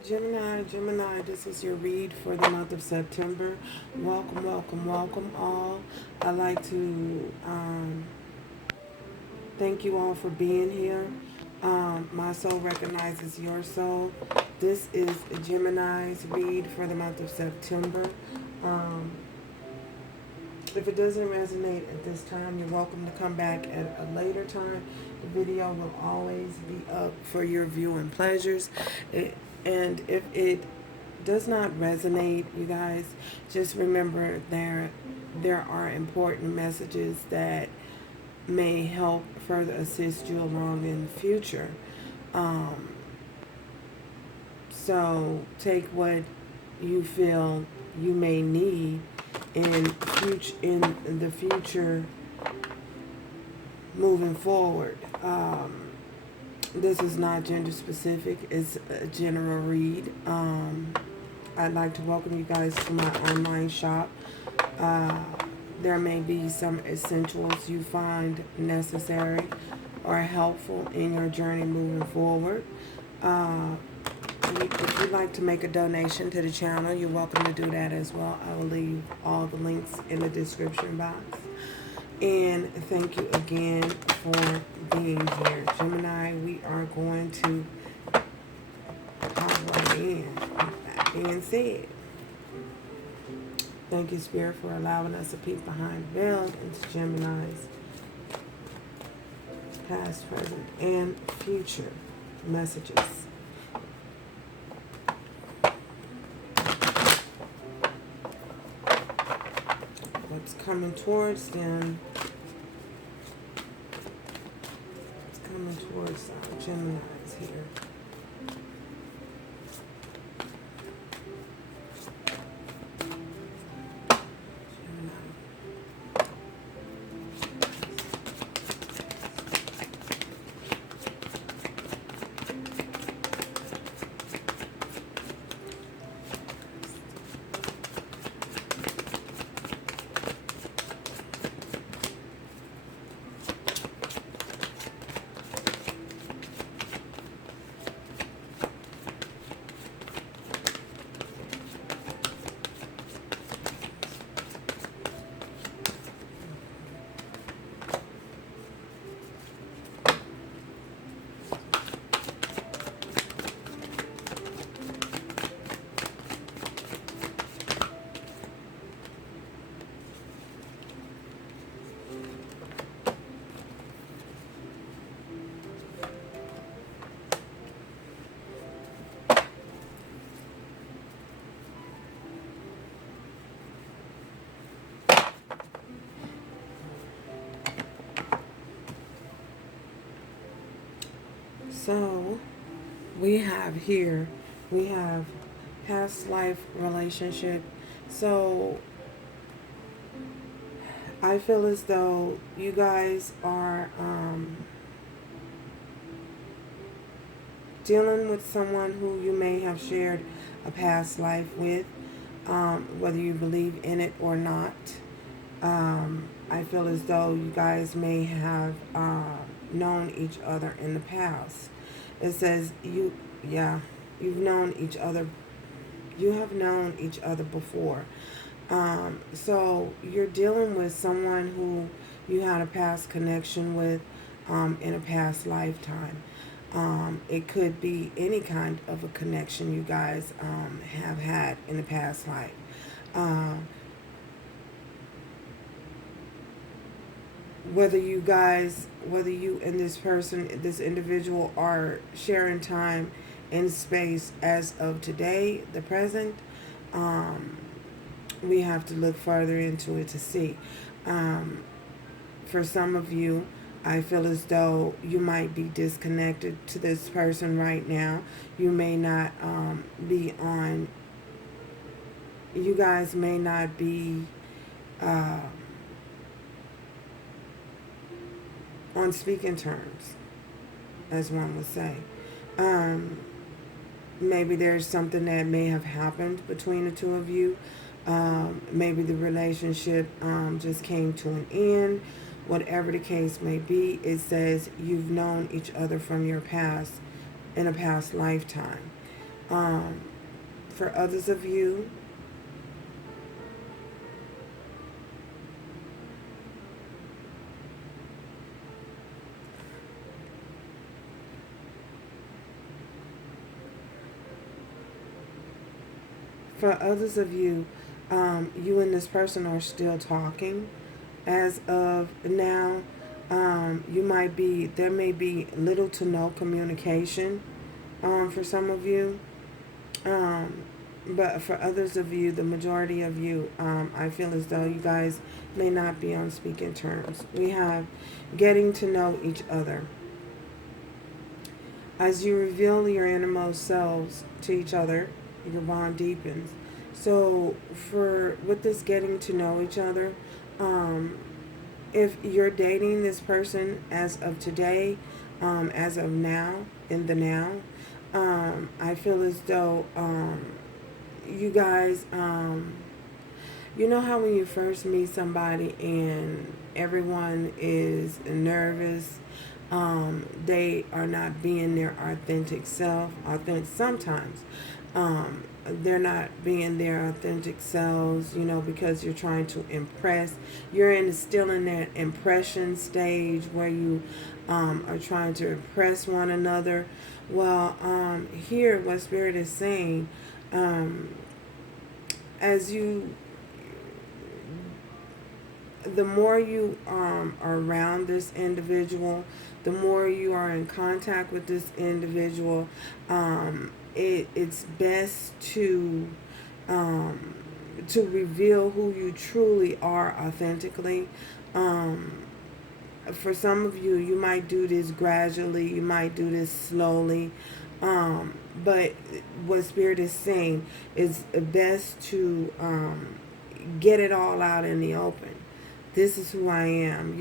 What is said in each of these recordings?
Gemini, this is your read for the month of September. Welcome all. I'd like to thank you all for being here. My soul recognizes your soul. This is Gemini's read for the month of September. Um, if it doesn't resonate at this time, you're welcome to come back at a later time. The video will always be up for your viewing pleasures. And if it does not resonate, you guys, just remember there are important messages that may help further assist you along in the future. So take what you feel you may need in the future moving forward. This is not gender specific, it's a general read. I'd like to welcome you guys to my online shop. There may be some essentials you find necessary or helpful in your journey moving forward. If you'd like to make a donation to the channel, you're welcome to do that as well. I will leave all the links in the description box. And thank you again for being here. Gemini, we are going to hop right in. That being said, thank you, Spirit, for allowing us to peek behind the veil into Gemini's past, present, and future messages. What's coming towards them? It's coming towards our Geminis here. So we have past life relationship. So I feel as though you guys are dealing with someone who you may have shared a past life with, whether you believe in it or not. I feel as though you guys may have known each other in the past. It says you've known each other. You have known each other before. So you're dealing with someone who you had a past connection with in a past lifetime. It could be any kind of a connection you guys have had in the past life. Whether you and this individual are sharing time and space as of today, the present, we have to look further into it to see. For some of you, I feel as though you might be disconnected to this person right now. You may not be on, you guys may not be on speaking terms, as one would say. Maybe there's something that may have happened between the two of you. Maybe the relationship just came to an end. Whatever the case may be, it says you've known each other from your past, in a past lifetime. For others of you, you and this person are still talking as of now. There may be little to no communication for some of you. But for others of you, the majority of you, I feel as though you guys may not be on speaking terms. We have getting to know each other. As you reveal your innermost selves to each other, your bond deepens. So with this getting to know each other, if you're dating this person as of today, as of now, in the now, I feel as though you guys, you know how when you first meet somebody and everyone is nervous, they are not being their authentic self. Sometimes they're not being their authentic selves, because you're trying to impress. You're still in that impression stage where you are trying to impress one another. Well, here what Spirit is saying, the more you are around this individual, the more you are in contact with this individual, it's best to reveal who you truly are authentically. For some of you, you might do this gradually, you might do this slowly, but what Spirit is saying is best to get it all out in the open. This is who I am,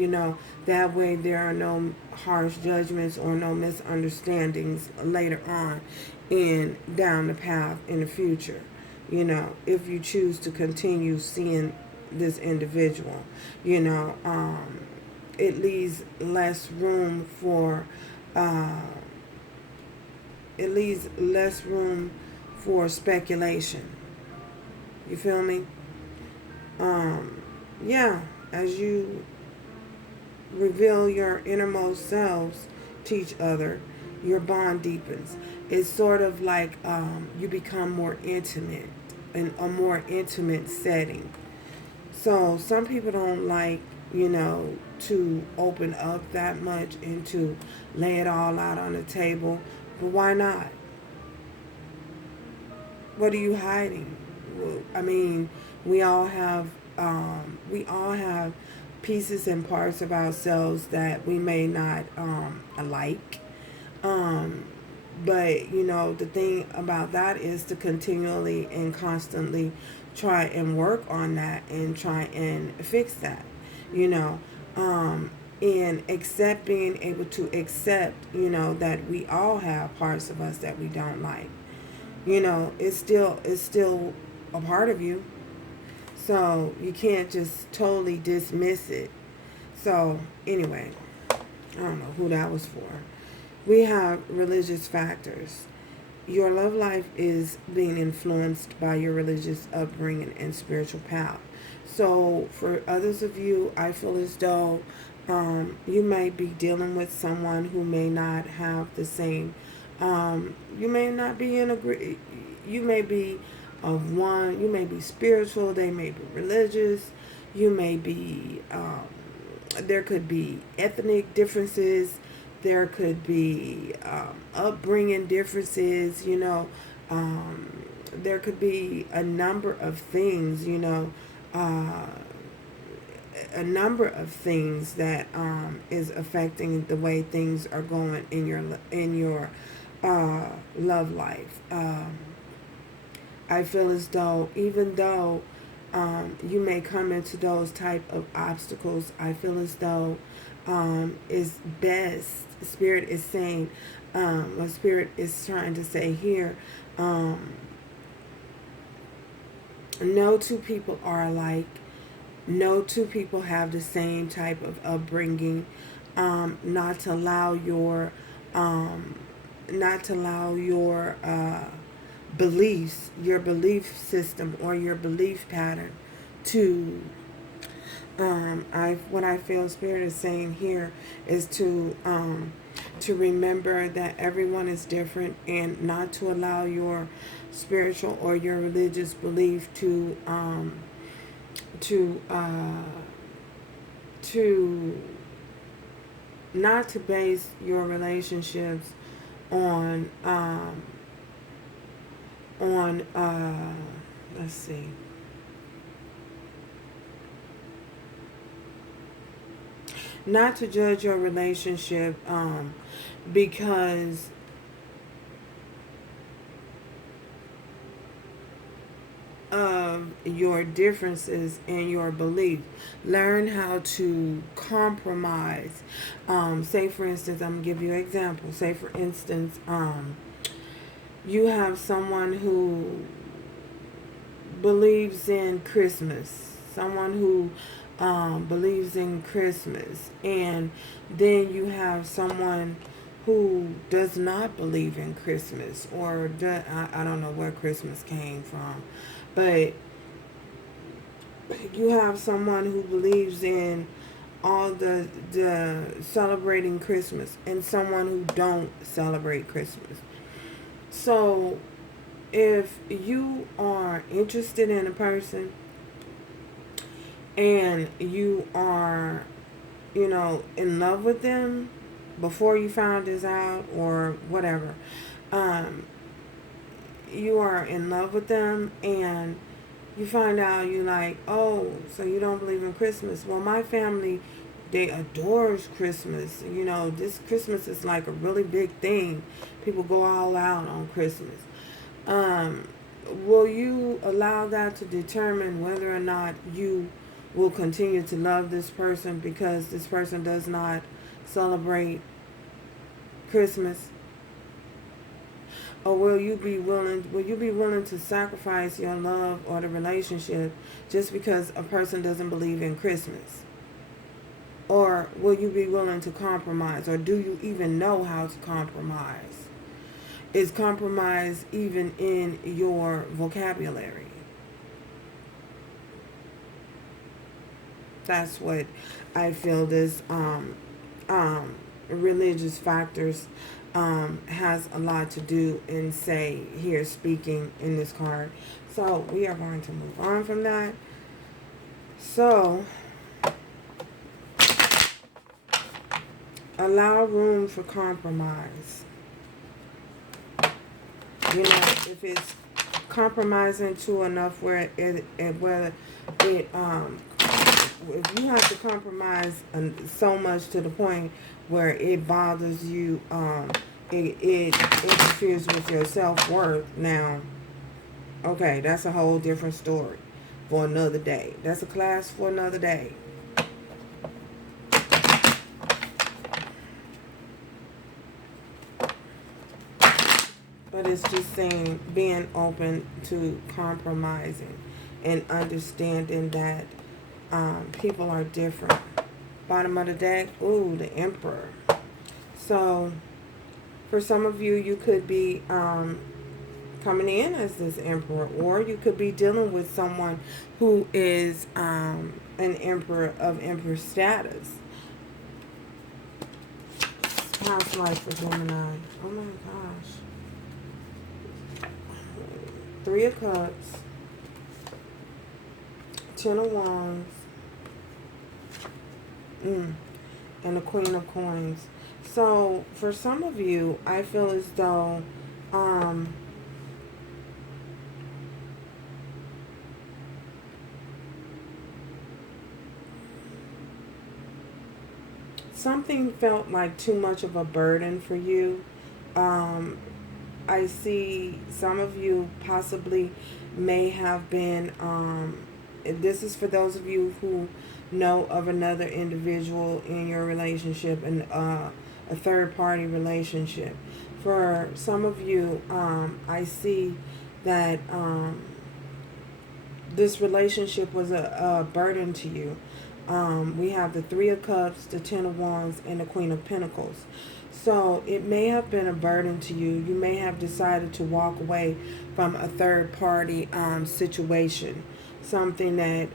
that way there are no harsh judgments or no misunderstandings later on and down the path in the future, if you choose to continue seeing this individual, it leaves less room for speculation. You feel me? Yeah, as you reveal your innermost selves to each other, your bond deepens. It's sort of like you become more intimate in a more intimate setting. So some people don't like, to open up that much and to lay it all out on the table. But why not? What are you hiding? I mean, we all have pieces and parts of ourselves that we may not like. But, the thing about that is to continually and constantly try and work on that and try and fix that, and being able to accept, that we all have parts of us that we don't like. It's still a part of you. So you can't just totally dismiss it. So anyway, I don't know who that was for. We have religious factors. Your love life is being influenced by your religious upbringing and spiritual path. So for others of you, I feel as though you may be dealing with someone who may not have the same, you may not be you may be of one, you may be spiritual, they may be religious, you may be, there could be ethnic differences, there could be upbringing differences, there could be a number of things, a number of things that is affecting the way things are going in your love life. I feel as though even though you may come into those type of obstacles, I feel as though is best. Spirit is saying, what Spirit is trying to say here, no two people are alike. No two people have the same type of upbringing. Not to allow your beliefs, your belief system, or your belief pattern to what I feel Spirit is saying here is to remember that everyone is different, and not to allow your spiritual or your religious belief to not to base your relationships on let's see, not to judge your relationship because of your differences in your beliefs. Learn how to compromise. Say for instance, I'm gonna give you an example. Say for instance, you have someone who believes in Christmas, someone who believes in Christmas, and then you have someone who does not believe in Christmas, or I don't know where Christmas came from, but you have someone who believes in all the celebrating Christmas, and someone who don't celebrate Christmas. So if you are interested in a person and you are, in love with them before you found this out or whatever, you are in love with them and you find out, you're like, oh, so you don't believe in Christmas. Well, my family, they adores Christmas. This Christmas is like a really big thing. People go all out on Christmas. Will you allow that to determine whether or not you will continue to love this person because this person does not celebrate Christmas? Or will you be willing to sacrifice your love or the relationship just because a person doesn't believe in Christmas? Or will you be willing to compromise? Or do you even know how to compromise? Is compromise even in your vocabulary? That's what I feel this religious factors has a lot to do in say here, speaking in this card. So we are going to move on from that. So allow room for compromise. If it's compromising to enough where if you have to compromise so much to the point where it bothers you, it interferes with your self-worth, now, okay, that's a whole different story for another day. That's a class for another day. But it's just saying being open to compromising and understanding that people are different. Bottom of the deck, ooh, the Emperor. So for some of you, you could be coming in as this Emperor, or you could be dealing with someone who is an Emperor of Emperor status. Past life for Gemini. Oh my gosh. 3 of Cups, 10 of Wands, and the Queen of Coins. So for some of you, I feel as though something felt like too much of a burden for you. I see some of you possibly may have been, this is for those of you who know of another individual in your relationship, and a third party relationship. For some of you, I see that this relationship was a burden to you. We have the 3 of Cups, the 10 of Wands, and the Queen of Pentacles. So it may have been a burden to you. You may have decided to walk away from a third party situation, something that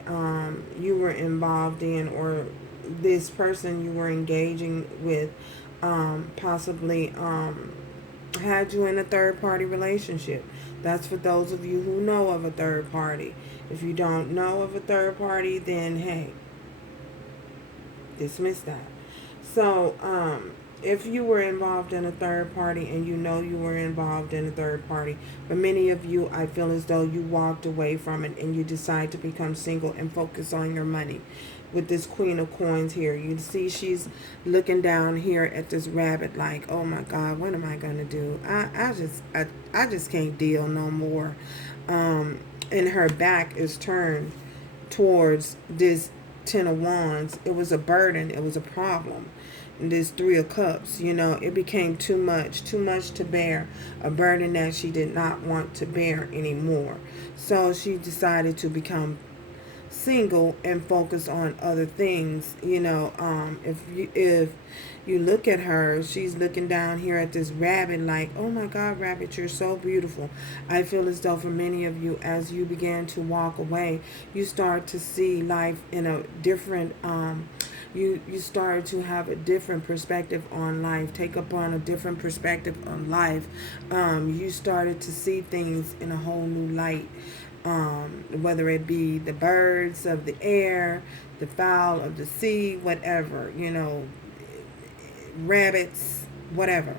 you were involved in, or this person you were engaging with possibly had you in a third party relationship. That's for those of you who know of a third party. If you don't know of a third party, then hey, dismiss that. So, if you were involved in a third party and you know you were involved in a third party, for many of you, I feel as though you walked away from it and you decide to become single and focus on your money. With this Queen of Coins here, you see she's looking down here at this rabbit like, oh my God, what am I going to do? I just can't deal no more. And her back is turned towards this Ten of Wands. It was a burden. It was a problem. And this Three of Cups, it became too much to bear, a burden that she did not want to bear anymore. So she decided to become single and focus on other things. If you look at her, she's looking down here at this rabbit like, oh my God, rabbit, you're so beautiful. I feel as though for many of you, as you began to walk away, you start to see life in a different you started to have a different perspective on life, take up on a different perspective on life. You started to see things in a whole new light. Whether it be the birds of the air, the fowl of the sea, whatever, rabbits, whatever.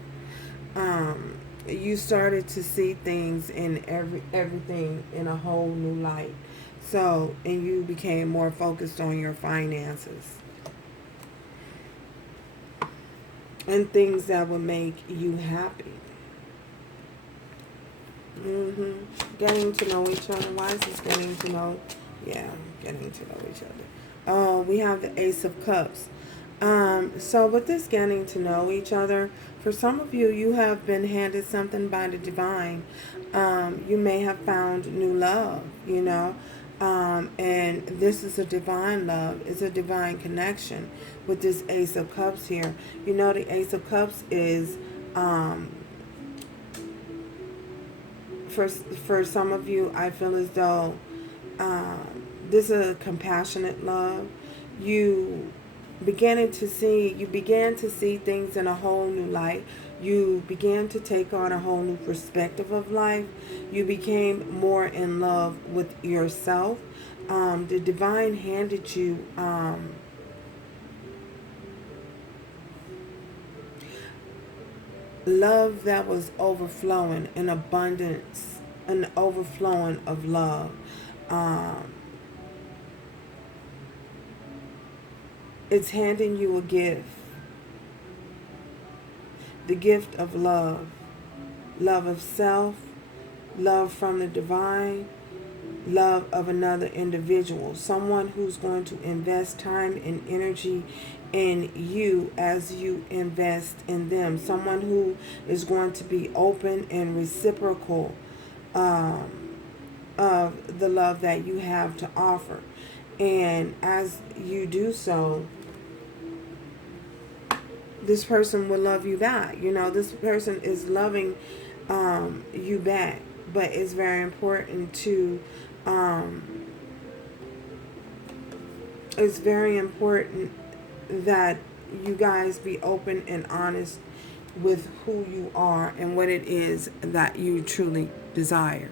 You started to see things in everything in a whole new light. So, and you became more focused on your finances and things that would make you happy. Getting to know each other. Why is this getting to know? Yeah, getting to know each other. Oh, we have the Ace of Cups. So with this getting to know each other, for some of you, you have been handed something by the divine. You may have found new love, and this is a divine love. It's a divine connection with this Ace of Cups here. The Ace of Cups is for some of you, I feel as though this is a compassionate love. You began to see things in a whole new light. You began to take on a whole new perspective of life. You became more in love with yourself. The divine handed you love that was overflowing, an abundance, an overflowing of love. It's handing you a gift. The gift of love. Love of self, love from the divine, love of another individual. Someone who's going to invest time and energy in you as you invest in them. Someone who is going to be open and reciprocal of the love that you have to offer. And as you do so, this person will love you back. This person is loving you back. But it's very important to that you guys be open and honest with who you are and what it is that you truly desire.